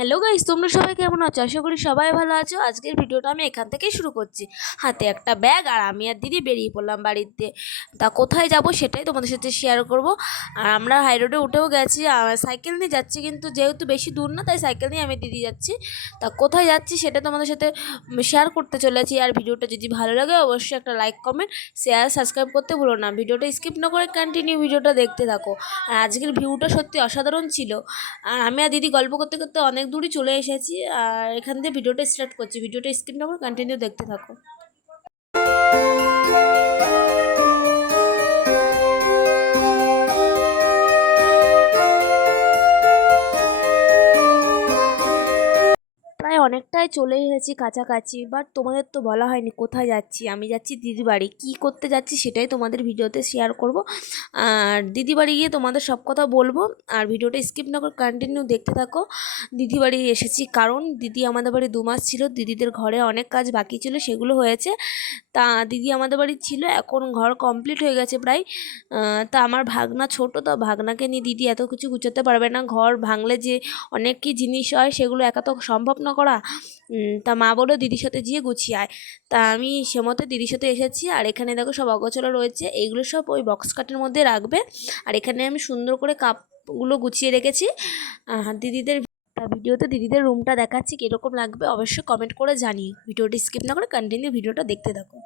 Hello guys তোমরা সবাই কেমন আছো? আশা করি সবাই ভালো আছো। আজকের ভিডিওটা আমি এখান থেকেই শুরু করছি। হাতে একটা ব্যাগ আর আমি আর দিদি বেরিয়ে পড়লাম বাড়িতে। তা কোথায় যাব সেটাই তোমাদের সাথে শেয়ার করব। আর আমরা হাইরোডে উঠেও গেছি, আর সাইকেল নিয়ে যাচ্ছি কিন্তু যেহেতু বেশি দূর না, তাই সাইকেল নিয়ে আমি দিদি যাচ্ছি। তা কোথায় যাচ্ছি সেটা তোমাদের সাথে শেয়ার করতে চলেছি। আর ভিডিওটা যদি ভালো লাগে অবশ্যই একটা লাইক কমেন্ট শেয়ার সাবস্ক্রাইব করতে ভুলো না। ভিডিওটা স্কিপ না করে কন্টিনিউ ভিডিওটা দেখতে থাকো। আর আজকের ভিউটা সত্যি অসাধারণ ছিল। আর আমি আর দিদি গল্প করতে করতে অনেক দূরই চলে এসেছি, আর এখান থেকে ভিডিওটা স্টার্ট করছি। ভিডিওটা স্ক্রিন নম্বর কন্টিনিউ দেখতে থাকো। অনেকটাই চলে এসেছি কাছাকাছি বাট তোমাদের তো বলা হয়নি কোথায় যাচ্ছি, আমি যাচ্ছি দিদি বাড়ি। কী করতে যাচ্ছি সেটাই তোমাদের ভিডিওতে শেয়ার করব। আর দিদি বাড়ি গিয়ে তোমাদের সব কথা বলব, আর ভিডিওটা স্কিপ না করে কন্টিনিউ দেখতে থাকো। দিদি বাড়ি এসেছি কারণ দিদি আমাদের বাড়ি দু মাস ছিল, দিদিদের ঘরে অনেক কাজ বাকি ছিল, সেগুলো হয়েছে। তা দিদি আমাদের বাড়ি ছিল, এখন ঘর কমপ্লিট হয়ে গেছে প্রায়। তা আমার ভাগনা ছোট, তো ভাগনাকে নিয়ে দিদি এত কিছু গুছোতে পারবে না। ঘর ভাঙলে যে অনেক কি জিনিস হয়, সেগুলো একা তো সম্ভব না করা। তা মা বলো দিদির সাথে গিয়ে গুছিয়ে আয়। তা আমি সে মতে দিদির সাথে এসেছি, আর এখানে দেখো সব অগোছলো রয়েছে, এইগুলো সব ওই বক্স কাটের মধ্যে রাখবে। আর এখানে আমি সুন্দর করে কাপগুলো গুছিয়ে রেখেছি। দিদিদের ভিডিওতে দিদিদের রুমটা দেখাচ্ছি, কীরকম লাগবে অবশ্যই কমেন্ট করে জানিয়ে ভিডিওটি স্কিপ না করে কন্টিনিউ ভিডিওটা দেখতে থাকো।